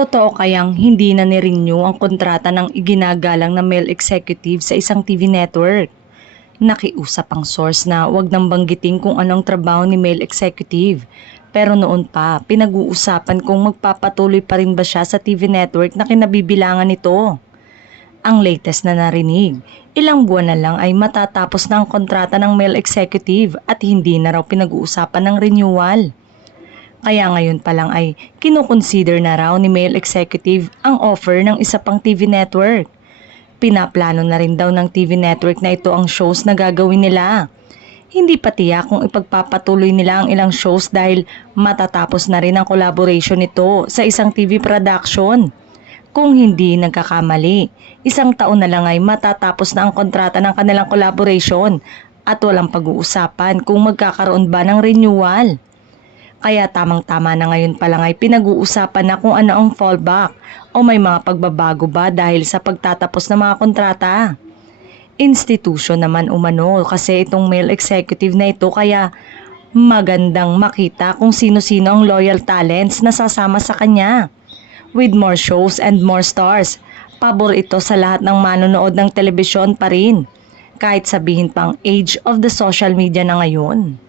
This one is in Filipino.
Totoo kayang hindi na ni-renew ang kontrata ng iginagalang na male executive sa isang TV network? Nakiusap ang source na wag nang banggitin kung anong trabaho ni male executive. Pero noon pa, pinag-uusapan kung magpapatuloy pa rin ba siya sa TV network na kinabibilangan nito. Ang latest na narinig, ilang buwan na lang ay matatapos na ang kontrata ng male executive at hindi na raw pinag-uusapan ng renewal. Kaya ngayon pa lang ay kinukonsider na raw ni male executive ang offer ng isa pang TV network. Pinaplano na rin daw ng TV network na ito ang shows na gagawin nila. Hindi pa tiyak kung ipagpapatuloy nila ang ilang shows dahil matatapos na rin ang collaboration nito sa isang TV production. Kung hindi nagkakamali, 1 taon na lang ay matatapos na ang kontrata ng kanilang collaboration at walang pag-uusapan kung magkakaroon ba ng renewal. Kaya tamang-tama na ngayon pa lang ay pinag-uusapan na kung ano ang fallback o may mga pagbabago ba dahil sa pagtatapos ng mga kontrata. Institution naman umano kasi itong male executive na ito kaya magandang makita kung sino-sino ang loyal talents na sasama sa kanya. With more shows and more stars, pabor ito sa lahat ng manonood ng telebisyon pa rin, kahit sabihin pang age of the social media na ngayon.